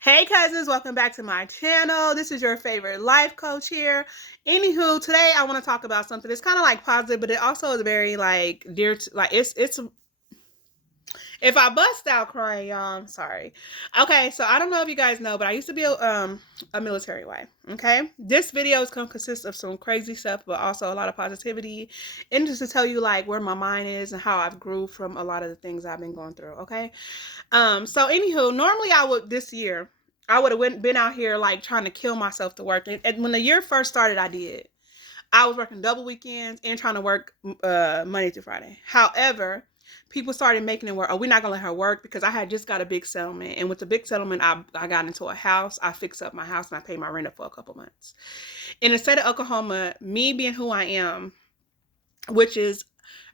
Hey cousins, welcome back to my channel. This is your favorite life coach here. Anywho, today I want to talk about something that's kind of like positive, but it also is very like dear to like it's if I bust out crying, y'all, I'm sorry. Okay, so I don't know if you guys know, but I used to be a military wife. Okay, this video is gonna consist of some crazy stuff, but also a lot of positivity, and just to tell you like where my mind is and how I've grew from a lot of the things I've been going through. Okay. So anywho, normally I would this year I would have been out here like trying to kill myself to work. And when the year first started, I did. I was working double weekends and trying to work Monday through Friday. However, people started making it work. Oh, we're not gonna let her work because I had just got a big settlement. And with the big settlement, I got into a house. I fixed up my house and I paid my rent up for a couple months. In the state of Oklahoma, me being who I am, which is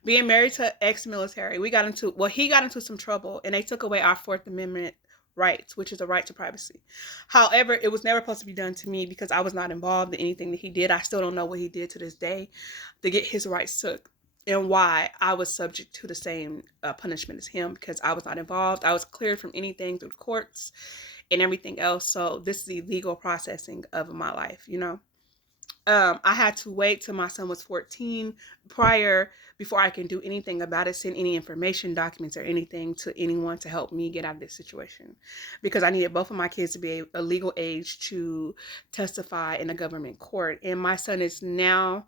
being married to ex-military, he got into some trouble and they took away our Fourth Amendment rights, which is a right to privacy. However, it was never supposed to be done to me because I was not involved in anything that he did. I still don't know what he did to this day to get his rights took and why I was subject to the same punishment as him because I was not involved. I was cleared from anything through the courts and everything else. So this is the legal processing of my life. I had to wait till my son was 14 before I can do anything about it, send any information, documents, or anything to anyone to help me get out of this situation. Because I needed both of my kids to be a legal age to testify in a government court. And my son is now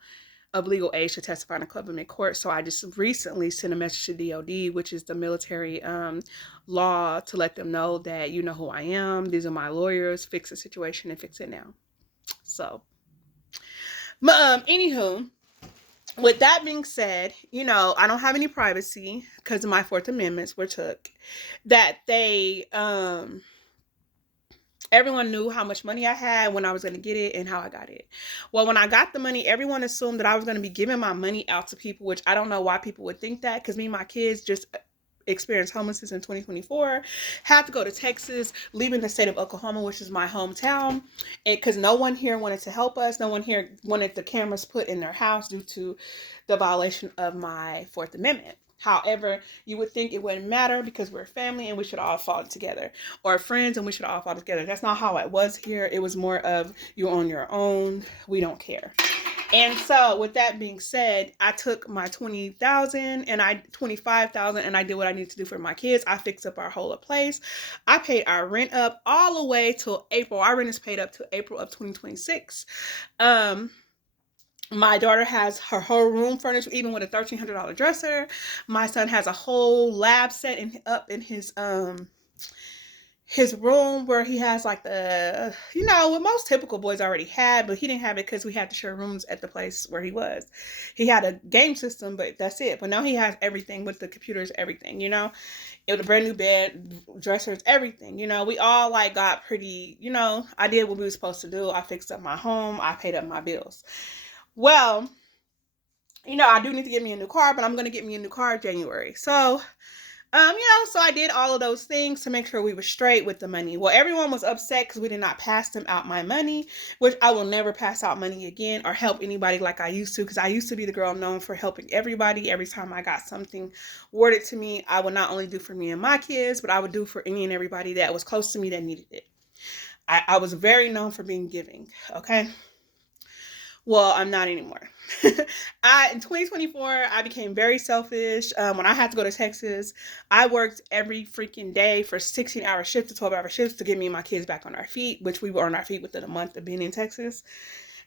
of legal age to testify in a government court. So I just recently sent a message to DOD, which is the military law, to let them know that you know who I am. These are my lawyers. Fix the situation and fix it now. So anywho, with that being said, I don't have any privacy because of my Fourth Amendments were took. That everyone knew how much money I had, when I was going to get it, and how I got it. Well, when I got the money, everyone assumed that I was going to be giving my money out to people, which I don't know why people would think that, because me and my kids just experienced homelessness in 2024, had to go to Texas, leaving the state of Oklahoma, which is my hometown, because no one here wanted to help us. No one here wanted the cameras put in their house due to the violation of my Fourth Amendment. However, you would think it wouldn't matter because we're family and we should all fall together, or friends and we should all fall together. That's not how it was here. It was more of you're on your own. We don't care. And so with that being said, I took my 20,000 and 25,000 and I did what I needed to do for my kids. I fixed up our whole place. I paid our rent up all the way till April. Our rent is paid up to April of 2026. My daughter has her whole room furnished, even with a $1,300 dresser. My son has a whole lab set up in his room, where he has like what most typical boys already had, but he didn't have it because we had to share rooms at the place where he was. He had a game system, but that's it. But now he has everything with the computers, everything. It was a brand new bed, dressers, everything. We all like got pretty. I did what we were supposed to do. I fixed up my home. I paid up my bills. Well, I do need to get me a new car, but I'm gonna get me a new car in January. So so I did all of those things to make sure we were straight with the money. Well, everyone was upset because we did not pass them out my money, which I will never pass out money again or help anybody like I used to, because I used to be the girl known for helping everybody. Every time I got something worded to me, I would not only do for me and my kids, but I would do for any and everybody that was close to me that needed it. I was very known for being giving, okay? Well, I'm not anymore. In 2024, I became very selfish. When I had to go to Texas, I worked every freaking day for 16-hour shifts to 12-hour shifts to get me and my kids back on our feet, which we were on our feet within a month of being in Texas.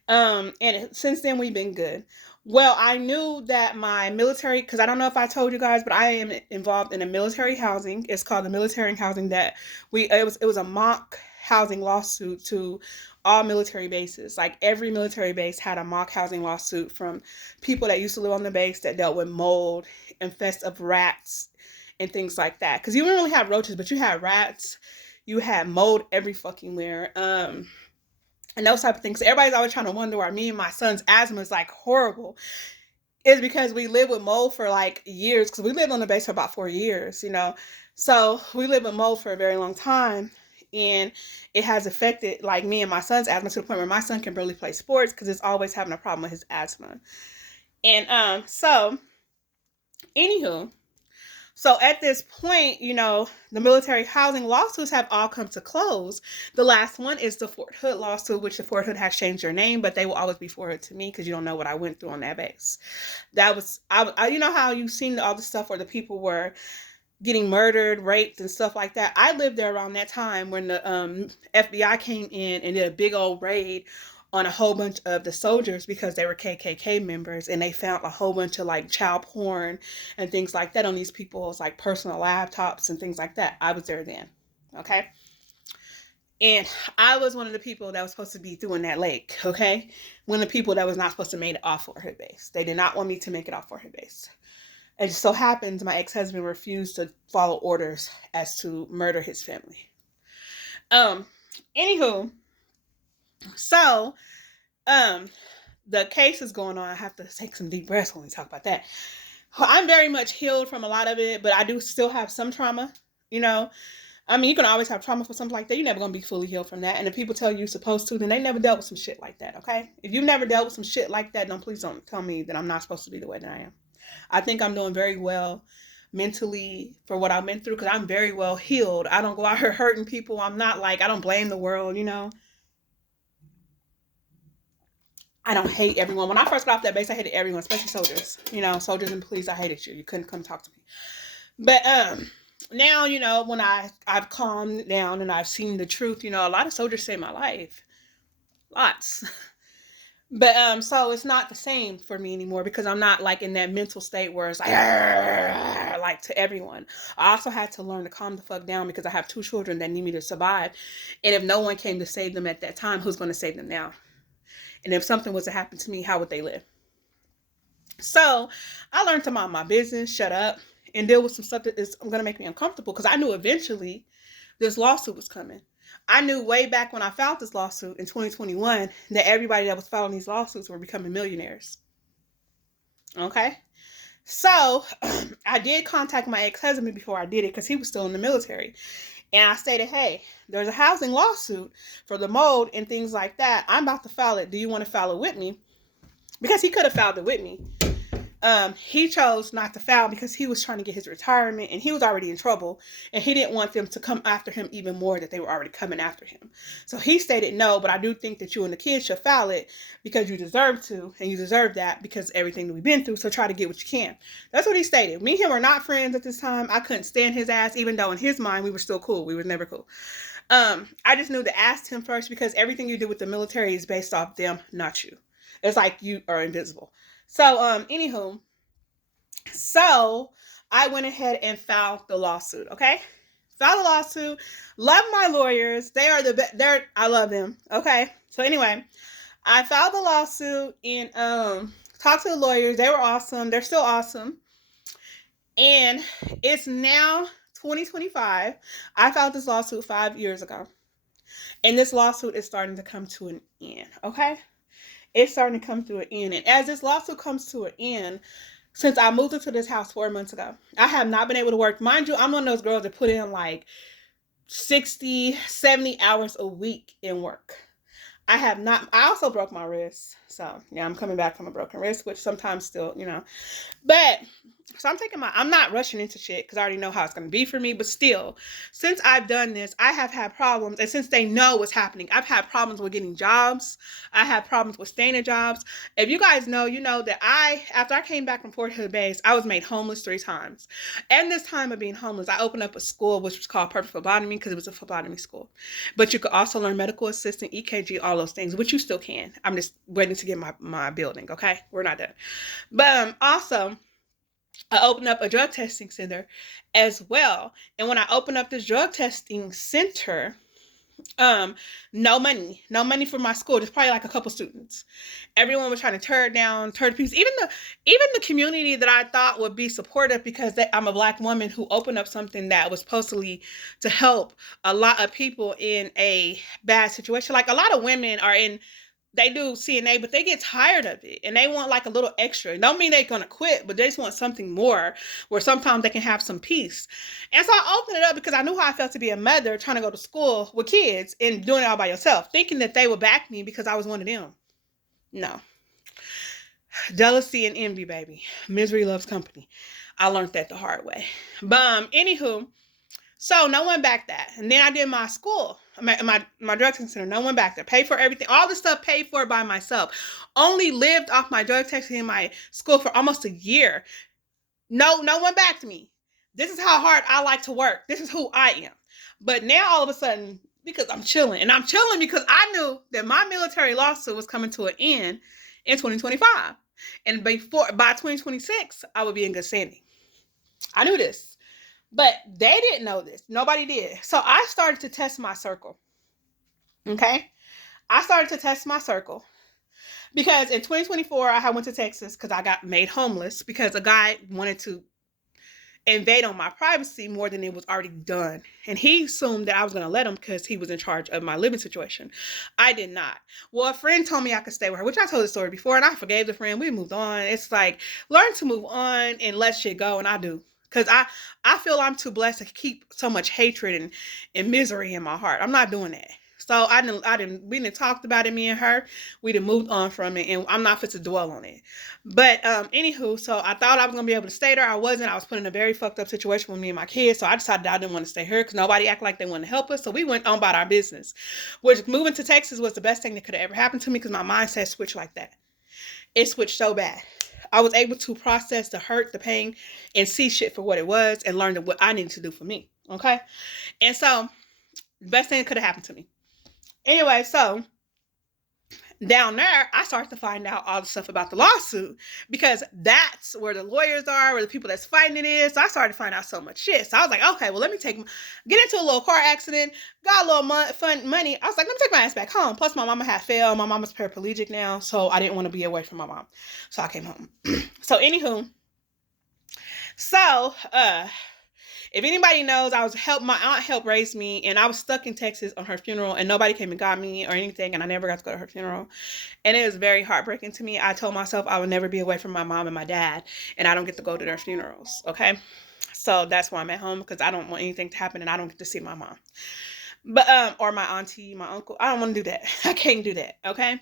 And since then, we've been good. Well, I knew that my military, because I don't know if I told you guys, but I am involved in a military housing. It's called the military housing that it was a mock housing lawsuit to all military bases. Like every military base had a mock housing lawsuit from people that used to live on the base that dealt with mold, infest of rats, and things like that. Because you didn't really have roaches, but you had rats, you had mold every fucking where. And those type of things. So everybody's always trying to wonder why me and my son's asthma is like horrible. It's because we lived with mold for like years, because we lived on the base for about 4 years, So we lived with mold for a very long time. And it has affected like me and my son's asthma to the point where my son can barely play sports because it's always having a problem with his asthma. And so anywho, So at this point, the military housing lawsuits have all come to close. The last one is the Fort Hood lawsuit, which the Fort Hood has changed their name, but they will always be Fort Hood to me because you don't know what I went through on that base. That was, you know how you've seen all the stuff where the people were getting murdered, raped, and stuff like that. I lived there around that time when the FBI came in and did a big old raid on a whole bunch of the soldiers because they were KKK members, and they found a whole bunch of like child porn and things like that on these people's like personal laptops and things like that. I was there then. Okay. And I was one of the people that was supposed to be through in that lake, okay? One of the people that was not supposed to make it off Fort Hood base. They did not want me to make it off Fort Hood base. It just so happens my ex-husband refused to follow orders as to murder his family. Anywho, so the case is going on. I have to take some deep breaths when we talk about that. I'm very much healed from a lot of it, but I do still have some trauma, you can always have trauma for something like that. You're never going to be fully healed from that. And if people tell you you're supposed to, then they never dealt with some shit like that, okay? If you've never dealt with some shit like that, please don't tell me that I'm not supposed to be the way that I am. I think I'm doing very well mentally for what I've been through because I'm very well healed. I don't go out here hurting people. I'm not I don't blame the world, I don't hate everyone. When I first got off that base, I hated everyone, especially soldiers. Soldiers and police, I hated you. You couldn't come talk to me. But now, when I've calmed down and I've seen the truth, a lot of soldiers saved my life. Lots. But so it's not the same for me anymore because I'm not in that mental state where it's like to everyone. I also had to learn to calm the fuck down because I have 2 children that need me to survive. And if no one came to save them at that time, who's going to save them now? And if something was to happen to me, how would they live? So I learned to mind my business, shut up, and deal with some stuff that is going to make me uncomfortable because I knew eventually this lawsuit was coming. I knew way back when I filed this lawsuit in 2021 that everybody that was filing these lawsuits were becoming millionaires. Okay? So I did contact my ex-husband before I did it because he was still in the military. And I stated, hey, there's a housing lawsuit for the mold and things like that. I'm about to file it. Do you want to file it with me? Because he could have filed it with me. He chose not to file because he was trying to get his retirement and he was already in trouble and he didn't want them to come after him even more that they were already coming after him. So he stated no, but I do think that you and the kids should file it because you deserve to and you deserve that because everything that we've been through. So try to get what you can. That's what he stated. Me and him were not friends at this time. I couldn't stand his ass, even though in his mind we were still cool. We were never cool. I just knew to ask him first because everything you do with the military is based off them, not you. It's like you are invisible. So, anywho, so I went ahead and filed the lawsuit, okay? Filed a lawsuit. Love my lawyers. They are the best. I love them, okay? So anyway, I filed the lawsuit and talked to the lawyers. They were awesome. They're still awesome. And it's now 2025. I filed this lawsuit 5 years ago. And this lawsuit is starting to come to an end, okay? It's starting to come to an end. And as this lawsuit comes to an end, since I moved into this house 4 months ago, I have not been able to work. Mind you, I'm one of those girls that put in 60, 70 hours a week in work. I also broke my wrist. So, yeah, I'm coming back from a broken wrist, which sometimes still, But, so I'm not rushing into shit because I already know how it's going to be for me. But still, since I've done this, I have had problems. And since they know what's happening, I've had problems with getting jobs. I had problems with staying in jobs. If you guys know, you know that after I came back from Fort Hood Base, I was made homeless 3 times. And this time of being homeless, I opened up a school, which was called Perfect Phlebotomy because it was a phlebotomy school. But you could also learn medical assistant, EKG, all those things, which you still can. I'm just waiting to get my building, okay? We're not done. But also, I opened up a drug testing center as well. And when I opened up this drug testing center, no money for my school, just probably a couple students. Everyone was trying to tear it down, tear to pieces. Even the community that I thought would be supportive because I'm a Black woman who opened up something that was supposedly to help a lot of people in a bad situation. A lot of women they do CNA, but they get tired of it and they want a little extra. Don't mean they're going to quit, but they just want something more where sometimes they can have some peace. And so I opened it up because I knew how I felt to be a mother trying to go to school with kids and doing it all by yourself, thinking that they would back me because I was one of them. No. Jealousy and envy, baby. Misery loves company. I learned that the hard way. But anywho, so no one backed that. And then I did my school, my drug testing center. No one backed it. Paid for everything. All the stuff paid for by myself. Only lived off my drug testing in my school for almost a year. No one backed me. This is how hard I like to work. This is who I am. But now all of a sudden, because I'm chilling. And I'm chilling because I knew that my military lawsuit was coming to an end in 2025. And by 2026, I would be in good standing. I knew this. But they didn't know this. Nobody did. So I started to test my circle. Okay? I started to test my circle. Because in 2024, I went to Texas because I got made homeless because a guy wanted to invade on my privacy more than it was already done. And he assumed that I was going to let him because he was in charge of my living situation. I did not. Well, a friend told me I could stay with her, which I told the story before, and I forgave the friend. We moved on. It's like, learn to move on and let shit go, and I do. Because I feel I'm too blessed to keep so much hatred and misery in my heart. I'm not doing that. So we didn't talked about it, me and her. We done moved on from it, and I'm not fit to dwell on it. But anywho, so I thought I was gonna be able to stay there. I wasn't. I was put in a very fucked up situation with me and my kids. So I decided I didn't want to stay here because nobody acted like they wanted to help us. So we went on about our business. Which moving to Texas was the best thing that could have ever happened to me because my mindset switched like that. It switched so bad. I was able to process the hurt, the pain, and see shit for what it was and learn what I needed to do for me. Okay? And so, the best thing that could have happened to me. Anyway, so down there, I started to find out all the stuff about the lawsuit because that's where the lawyers are, where the people that's fighting it is. So I started to find out so much shit. So I was like, okay, well, let me get into a little car accident, got a little fun money. I was like, let me take my ass back home. Plus, my mama had failed. My mama's paraplegic now, so I didn't want to be away from my mom. So I came home. So anywho, so if anybody knows, my aunt helped raise me, and I was stuck in Texas on her funeral, and nobody came and got me or anything, and I never got to go to her funeral. And it was very heartbreaking to me. I told myself I would never be away from my mom and my dad, and I don't get to go to their funerals, okay? So that's why I'm at home, because I don't want anything to happen, and I don't get to see my mom. But, or my auntie, my uncle. I don't want to do that. I can't do that, okay?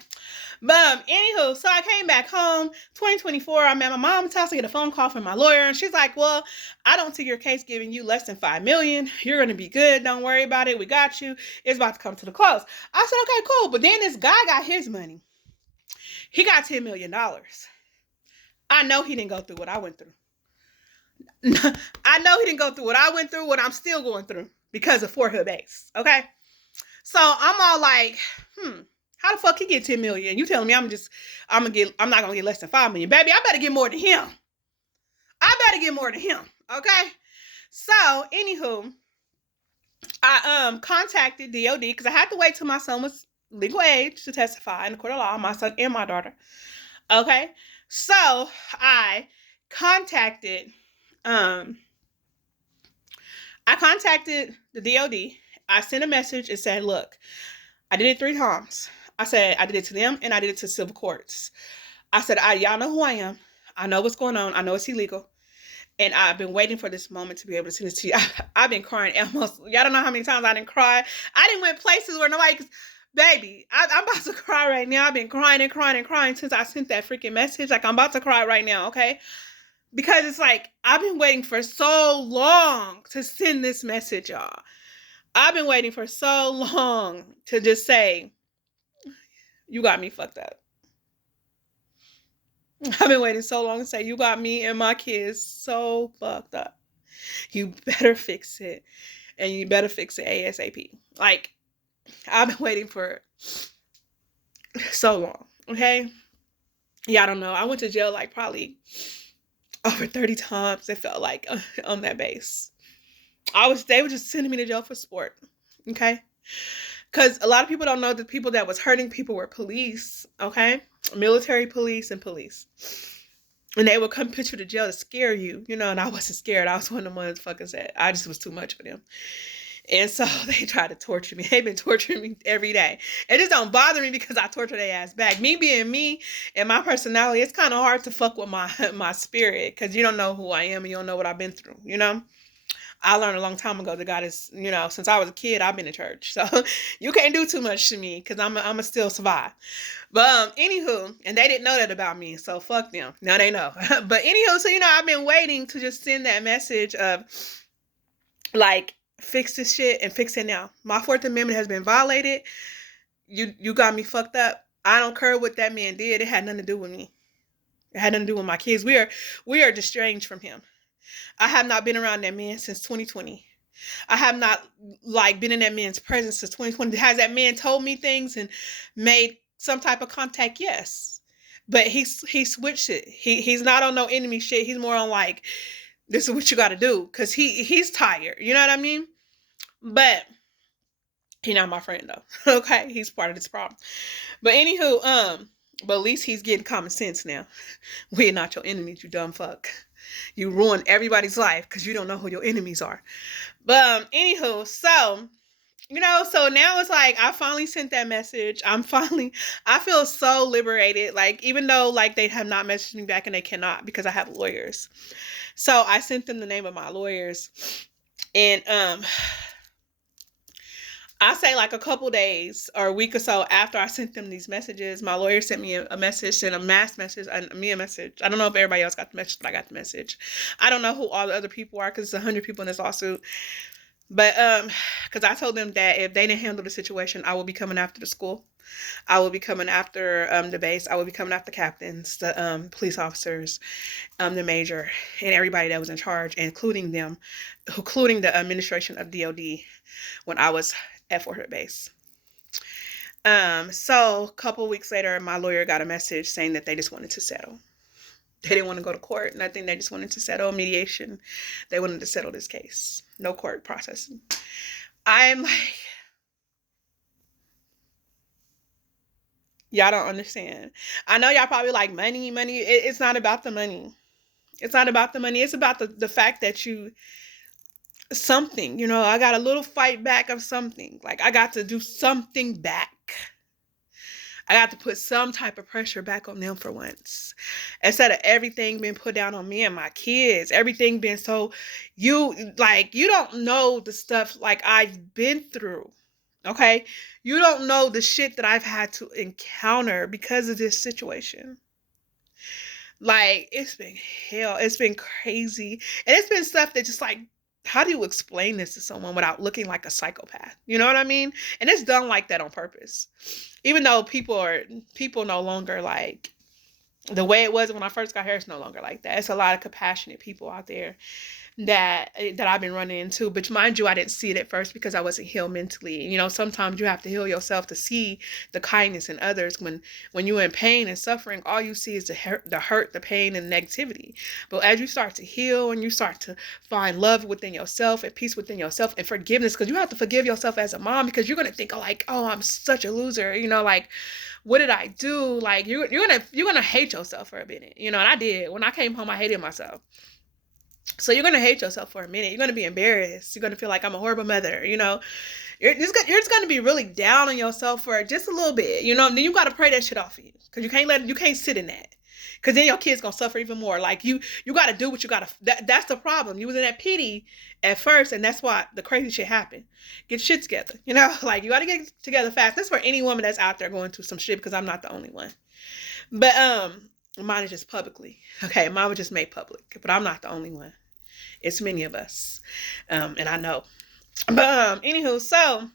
But, anywho, so I came back home, 2024, I'm at my mom's house, I get a phone call from my lawyer, and she's like, well, I don't see your case giving you less than $5 million. You're going to be good. Don't worry about it. We got you. It's about to come to the close. I said, okay, cool. But then this guy got his money. He got $10 million. I know he didn't go through what I went through. I know he didn't go through what I went through, what I'm still going through because of Fort Hood base. Okay. So I'm all like, how the fuck he get 10 million? You telling me I'm not gonna get less than 5 million. Baby, I better get more than him. Okay. So, anywho, I contacted DOD because I had to wait till my son was legal age to testify in the court of law, my son and my daughter. Okay. So I contacted the DOD. I sent a message and said, look, I did it 3 times. I said, I did it to them and I did it to civil courts. I said, y'all know who I am. I know what's going on. I know it's illegal. And I've been waiting for this moment to be able to send this to you. I've been crying almost. Y'all don't know how many times I didn't cry. I didn't went places where nobody, baby, I'm about to cry right now. I've been crying and crying and crying since I sent that freaking message. Like, I'm about to cry right now, okay? Because it's like, I've been waiting for so long to send this message, y'all. I've been waiting for so long to just say, you got me fucked up. I've been waiting so long to say, you got me and my kids so fucked up. You better fix it. And you better fix it ASAP. Like, I've been waiting for so long. Okay? Yeah, I don't know. I went to jail like probably over 30 times. It felt like on that base. They were just sending me to jail for sport. Okay? Because a lot of people don't know the people that was hurting people were police. Okay? Military police and police. And they would come put you to jail to scare you, and I wasn't scared. I was one of the motherfuckers that I just was too much for them. And so they tried to torture me. They've been torturing me every day. It just don't bother me because I torture their ass back. Me being me and my personality, it's kind of hard to fuck with my spirit because you don't know who I am and you don't know what I've been through, I learned a long time ago that God is, since I was a kid, I've been in church. So you can't do too much to me because I'm a still survive. But anywho, and they didn't know that about me, so fuck them. Now they know. But anywho, so I've been waiting to just send that message of like fix this shit and fix it now. My Fourth Amendment has been violated. You got me fucked up. I don't care what that man did. It had nothing to do with me. It had nothing to do with my kids. We are estranged from him. I have not been around that man since 2020. I have not like been in that man's presence since 2020. Has that man told me things and made some type of contact? Yes. But he switched it. He's not on no enemy shit. He's more on like, this is what you got to do, because he's tired. You know what I mean? But he's not my friend though. Okay, he's part of this problem. But anywho, but at least he's getting common sense now. We're not your enemies, you dumb fuck. You ruin everybody's life because you don't know who your enemies are. But anywho, so so now it's like I finally sent that message. I feel so liberated. Like, even though like they have not messaged me back and they cannot because I have lawyers. So I sent them the name of my lawyers. And I say like a couple days or a week or so after I sent them these messages, my lawyer sent me a message, sent a mass message, me a message. I don't know if everybody else got the message, but I got the message. I don't know who all the other people are because it's 100 people in this lawsuit. But because I told them that if they didn't handle the situation, I will be coming after the school. I will be coming after the base. I will be coming after the captains, the police officers, the major, and everybody that was in charge, including the administration of DOD when I was at Fort Hood base. So a couple weeks later, my lawyer got a message saying that they just wanted to settle. They didn't want to go to court, and I think they just wanted to settle mediation. They wanted to settle this case. No court processing. I'm like, y'all don't understand. I know y'all probably like money. It's not about the money. It's not about the money. It's about the fact that something, I got a little fight back of something. Like, I got to do something back. I got to put some type of pressure back on them for once. Instead of everything being put down on me and my kids. Everything being so, you don't know the stuff like I've been through. Okay? You don't know the shit that I've had to encounter because of this situation. Like, it's been hell. It's been crazy. And it's been stuff that just like, how do you explain this to someone without looking like a psychopath? You know what I mean? And it's done like that on purpose. Even though people no longer like the way it was when I first got here, it's no longer like that. It's a lot of compassionate people out there that I've been running into. But mind you, I didn't see it at first because I wasn't healed mentally. Sometimes you have to heal yourself to see the kindness in others. When you're in pain and suffering, all you see is the hurt, the pain, and the negativity. But as you start to heal and you start to find love within yourself and peace within yourself and forgiveness, because you have to forgive yourself as a mom, because you're going to think, oh, I'm such a loser. Like, what did I do? Like, you're gonna hate yourself for a minute. And I did. When I came home, I hated myself. So you're going to hate yourself for a minute. You're going to be embarrassed. You're going to feel like I'm a horrible mother. You're just going to be really down on yourself for just a little bit. Then you got to pray that shit off of you, because you can't sit in that, because then your kids going to suffer even more. Like, you got to do what you got to. That's the problem. You was in that pity at first, and that's why the crazy shit happened. Get shit together. Like, you got to get together fast. That's for any woman that's out there going through some shit, because I'm not the only one. But mine is just publicly. Okay, mine was just made public, but I'm not the only one. It's many of us, and I know. But anywho, so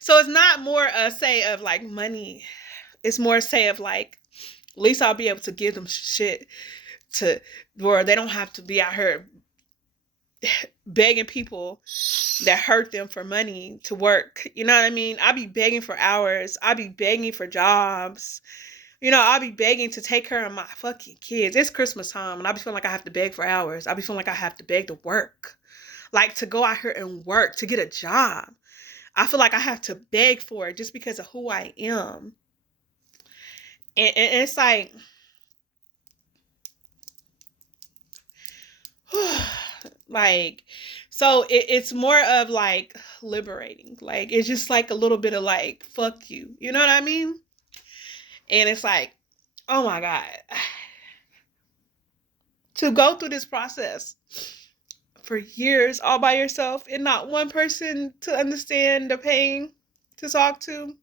so it's not more a say of like money. It's more a say of like, at least I'll be able to give them shit to where they don't have to be out here begging people that hurt them for money to work. You know what I mean? I'll be begging for hours. I'll be begging for jobs. I'll be begging to take care of my fucking kids. It's Christmas time, and I'll be feeling like I have to beg for hours. I'll be feeling like I have to beg to work. Like, to go out here and work, to get a job. I feel like I have to beg for it just because of who I am. And it's like, like, so it's more of like liberating. Like, it's just like a little bit of like, fuck you. You know what I mean? And it's like, oh my God. To go through this process for years all by yourself and not one person to understand the pain to talk to,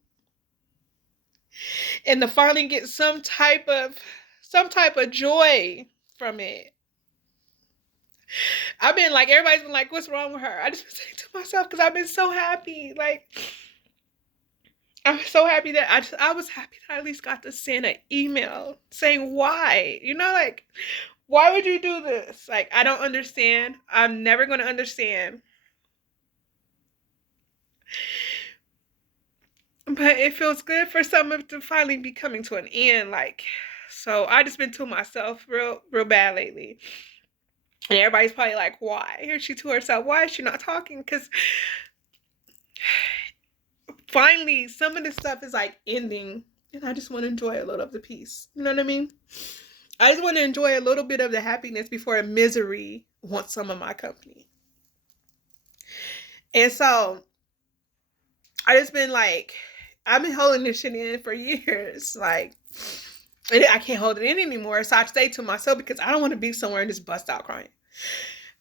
and to finally get some type of joy from it. I've been like, everybody's been like, what's wrong with her? I just been saying to myself, because I've been so happy. Like, I'm so happy that I was happy that I at least got to send an email saying why. You know, like, why would you do this? Like, I don't understand. I'm never going to understand. But it feels good for some of it to finally be coming to an end. Like, so I just been to myself real bad lately. And everybody's probably like, why? Here she to herself. Why is she not talking? Because finally, some of this stuff is like ending. And I just want to enjoy a little of the peace. You know what I mean? I just want to enjoy a little bit of the happiness before misery wants some of my company. And so I just been like, I've been holding this shit in for years. Like, and I can't hold it in anymore. So I stay to myself because I don't want to be somewhere and just bust out crying.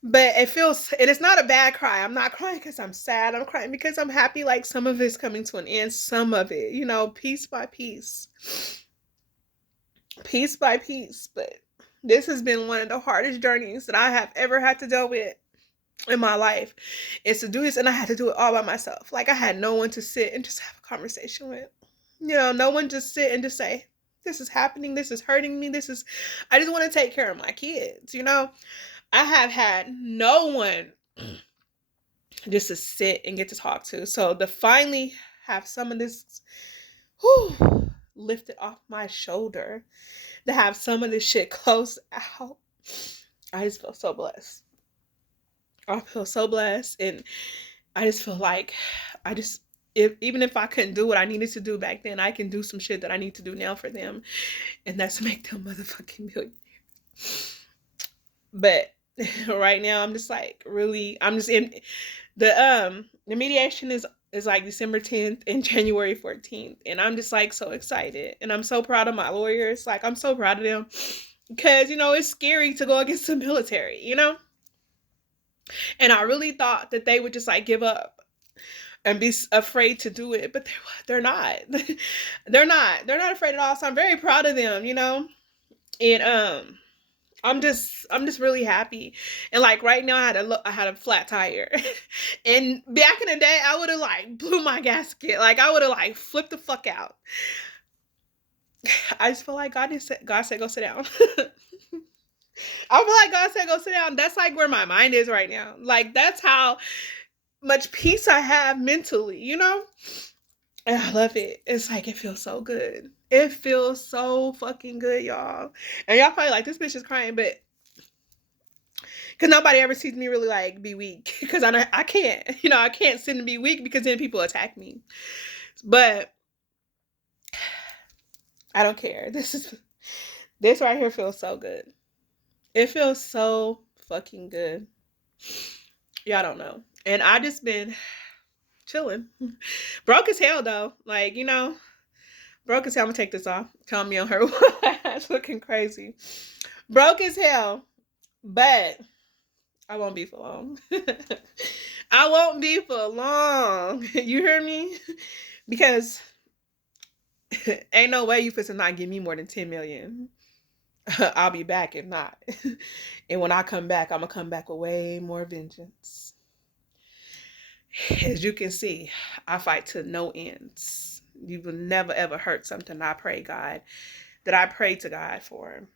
But it feels, and it's not a bad cry. I'm not crying because I'm sad. I'm crying because I'm happy. Like, some of it's coming to an end. Some of it, you know, piece by piece. Piece by piece. But this has been one of the hardest journeys that I have ever had to deal with in my life, is to do this, and I had to do it all by myself. Like, I had no one to sit and just have a conversation with. You know, no one just sit and just say, this is happening, this is hurting me, I just want to take care of my kids, you know? I have had no one just to sit and get to talk to. So to finally have some of this lifted off my shoulder, to have some of this shit closed out, I just feel so blessed. I feel so blessed, and I just feel like even if I couldn't do what I needed to do back then, I can do some shit that I need to do now for them, and that's make them motherfucking millionaires. But right now, I'm just like, really, I'm just in the mediation is like December 10th and January 14th, and I'm just like so excited, and I'm so proud of my lawyers. Like, I'm so proud of them, because, you know, it's scary to go against the military, you know. And I really thought that they would just like give up and be afraid to do it, but they're not. They're not afraid at all. So I'm very proud of them, you know. And I'm just really happy. And like right now, I had a flat tire, and back in the day, I would have like blew my gasket. Like, I would have like flipped the fuck out. I just feel like God said go sit down. I feel like God said go sit down. That's like where my mind is right now. Like, that's how much peace I have mentally, you know? And I love it. It's like, it feels so good. It feels so fucking good, y'all. And y'all probably like, this bitch is crying, but because nobody ever sees me really like be weak. Because I can't, you know, I can't sit and be weak because then people attack me. But I don't care. This right here feels so good. It feels so fucking good. Y'all don't know. And I just been chilling. Broke as hell though. Like, you know, broke as hell. I'm gonna take this off. Tell me on her ass looking crazy. Broke as hell. But I won't be for long. I won't be for long. You hear me? Because ain't no way you fit to not give me more than 10 million. I'll be back if not. And when I come back, I'm gonna come back with way more vengeance. As you can see, I fight to no ends. You will never ever hurt something I prayed to God for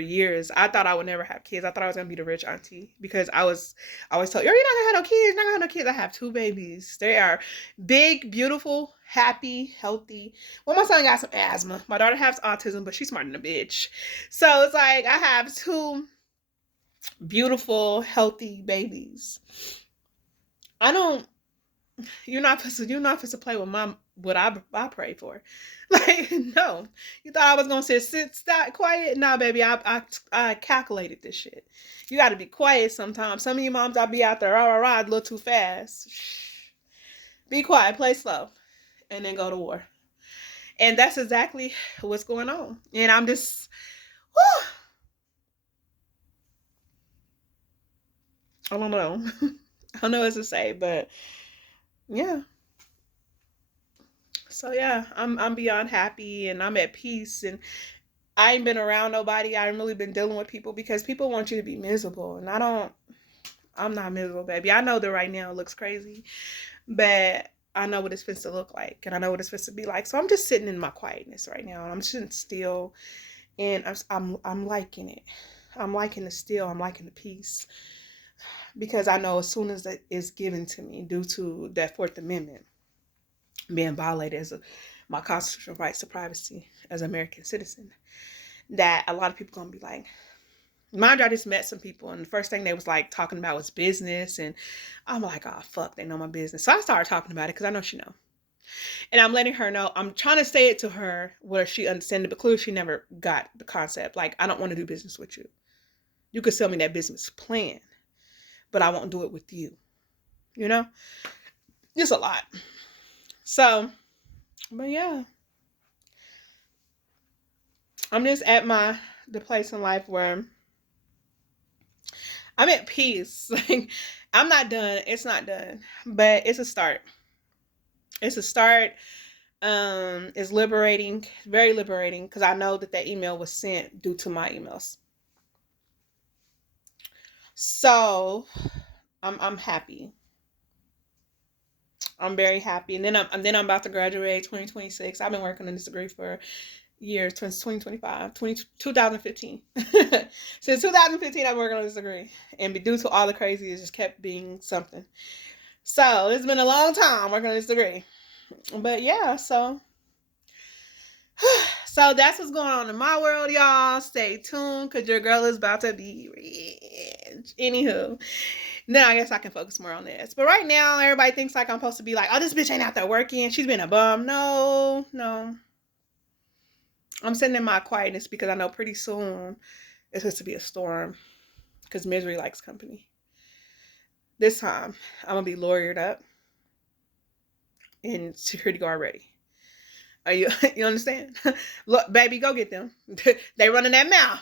years. I thought I would never have kids. I thought I was gonna be the rich auntie, because I was always told, you're not gonna have no kids, you're not gonna have no kids. I have 2 babies. They are big, beautiful, happy, healthy. Well, my son got some asthma. My daughter has autism, but she's smarter than a bitch. So it's like, I have 2 beautiful, healthy babies. You're not supposed to play with what I pray for. Like, no. You thought I was gonna sit quiet? Nah, baby, I calculated this shit. You gotta be quiet sometimes. Some of you moms, I'll be out there, a little too fast. Be quiet, play slow, and then go to war. And that's exactly what's going on. And I'm just, whew. I don't know. I don't know what to say, but yeah. So yeah, I'm beyond happy and I'm at peace, and I ain't been around nobody. I ain't really been dealing with people because people want you to be miserable, and I'm not miserable, baby. I know that right now it looks crazy, but I know what it's supposed to look like, and I know what it's supposed to be like. So I'm just sitting in my quietness right now, and I'm sitting still, and I'm liking it. I'm liking the still. I'm liking the peace, because I know as soon as it is given to me due to that Fourth Amendment being violated as my constitutional rights to privacy as an American citizen, that a lot of people gonna be like, mind you, I just met some people, and the first thing they was like talking about was business, and I'm like, oh fuck, they know my business. So I started talking about it because I know she know, and I'm letting her know. I'm trying to say it to her where she understands it, but clearly she never got the concept. Like, I don't want to do business with you. You could sell me that business plan, but I won't do it with you. You know, it's a lot. So, but yeah, I'm just at the place in life where I'm at peace. Like, I'm not done. It's not done, but it's a start. It's a start. It's liberating, very liberating, because I know that email was sent due to my emails. So I'm happy. I'm very happy. And then I'm about to graduate 2026. I've been working on this degree for years, 2025, 2015. Since 2015, I've been working on this degree. And due to all the crazy, it just kept being something. So it's been a long time working on this degree. But yeah, so so that's what's going on in my world, y'all. Stay tuned, because your girl is about to be rich. Anywho, then I guess I can focus more on this. But right now, everybody thinks like I'm supposed to be like, oh, this bitch ain't out there working. She's been a bum. No, no. I'm sitting in my quietness because I know pretty soon it's supposed to be a storm, because misery likes company. This time, I'm going to be lawyered up and security guard ready. Are you understand? Look, baby, go get them. They running that mouth.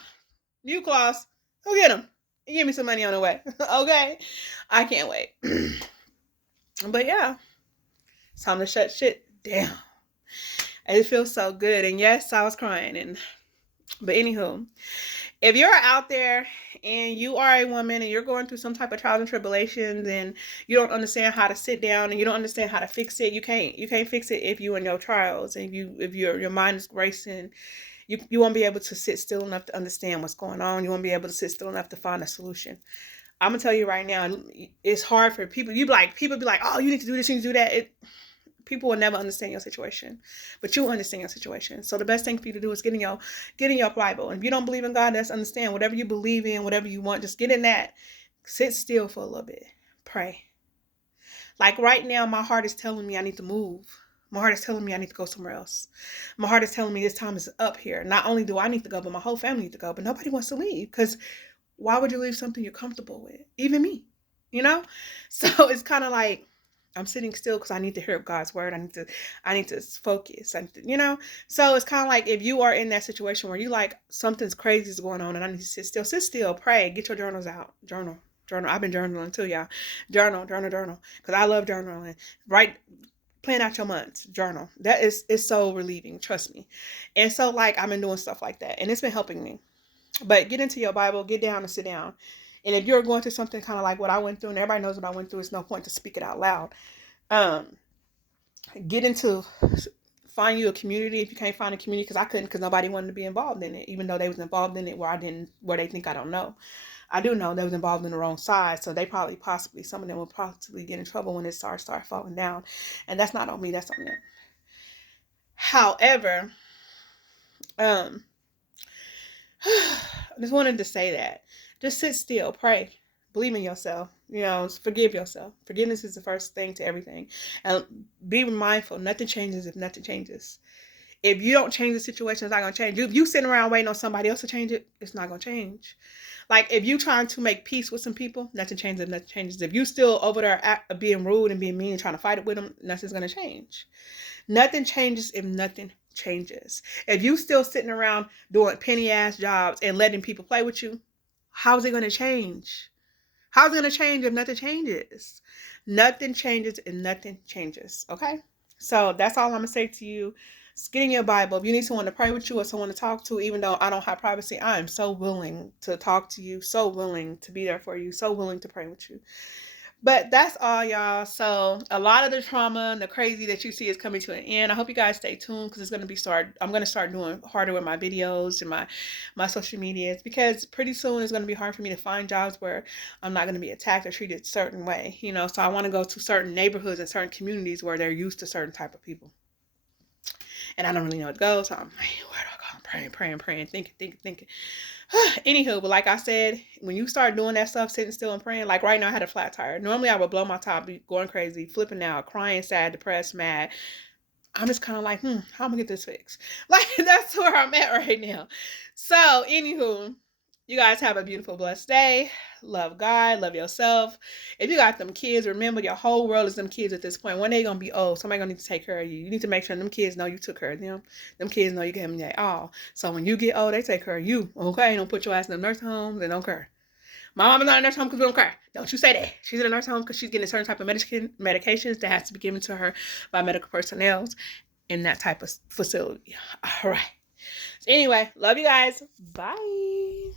You, Claus, go get them. Give me some money on the way. Okay? I can't wait. But yeah, it's time to shut shit down. It feels so good. And yes, I was crying. But anywho, if you're out there and you are a woman and you're going through some type of trials and tribulations, and you don't understand how to sit down and you don't understand how to fix it, you can't fix it if you in your trials, and if your mind is racing. You won't be able to sit still enough to understand what's going on. You won't be able to sit still enough to find a solution. I'm gonna tell you right now, it's hard for people. People be like, oh, you need to do this, you need to do that. People will never understand your situation, but you understand your situation. So the best thing for you to do is get in your Bible. And if you don't believe in God, that's understand. Whatever you believe in, whatever you want, just get in that. Sit still for a little bit. Pray. Like right now, my heart is telling me I need to move. My heart is telling me I need to go somewhere else. My heart is telling me this time is up here. Not only do I need to go, but my whole family needs to go. But nobody wants to leave, because why would you leave something you're comfortable with? Even me, you know? So it's kind of like I'm sitting still because I need to hear God's word. I need to focus. So it's kind of like if you are in that situation where you like something's crazy is going on and I need to sit still, pray, get your journals out, journal. I've been journaling too, y'all. Journal, because I love journaling. Write, plan out your months, journal. That is, it's so relieving, trust me. And so like I've been doing stuff like that, and it's been helping me. But get into your Bible, get down and sit down. And if you're going through something kind of like what I went through, and everybody knows what I went through, it's no point to speak it out loud. Um, get into, find you a community if you can't find a community, because I couldn't, because nobody wanted to be involved in it, even though they was involved in it where they think I don't know. I do know they was involved in the wrong side, so they possibly, some of them will possibly get in trouble when it start falling down. And that's not on me, that's on them. However, I just wanted to say that. Just sit still, pray, believe in yourself, forgive yourself. Forgiveness is the first thing to everything. And be mindful, nothing changes if nothing changes. If you don't change the situation, it's not going to change. If you sitting around waiting on somebody else to change it, it's not going to change. Like if you trying to make peace with some people, nothing changes if nothing changes. If you still over there being rude and being mean and trying to fight it with them, nothing's going to change. Nothing changes if nothing changes. If you still sitting around doing penny ass jobs and letting people play with you, how is it going to change? How's it going to change if nothing changes? Nothing changes and nothing changes. Okay? So that's all I'm going to say to you. Just get in your Bible. If you need someone to pray with you or someone to talk to, even though I don't have privacy, I am so willing to talk to you, so willing to be there for you, so willing to pray with you. But that's all, y'all. So a lot of the trauma and the crazy that you see is coming to an end. I hope you guys stay tuned because it's going to be I'm going to start doing harder with my videos and my social medias, because pretty soon it's going to be hard for me to find jobs where I'm not going to be attacked or treated a certain way, you know. So I want to go to certain neighborhoods and certain communities where they're used to certain type of people. And I don't really know what to go. So I'm like, where do I go? I'm praying, thinking. Anywho, but like I said, when you start doing that stuff, sitting still and praying, like right now I had a flat tire. Normally I would blow my top, be going crazy, flipping out, crying, sad, depressed, mad. I'm just kind of like, how am I gonna get this fixed? Like, that's where I'm at right now. So, anywho, you guys have a beautiful, blessed day. Love God, love yourself. If you got them kids, remember your whole world is them kids at this point. One day you're gonna be old. Somebody gonna need to take care of you. You need to make sure them kids know you took care of them. Them kids know you gave them their all. So when you get old, they take care of you. Okay? Don't put your ass in the nursing home. They don't care. My mama's not in a nursing home because we don't care. Don't you say that. She's in a nursing home because she's getting a certain type of medications that has to be given to her by medical personnel in that type of facility. All right. So anyway, love you guys. Bye.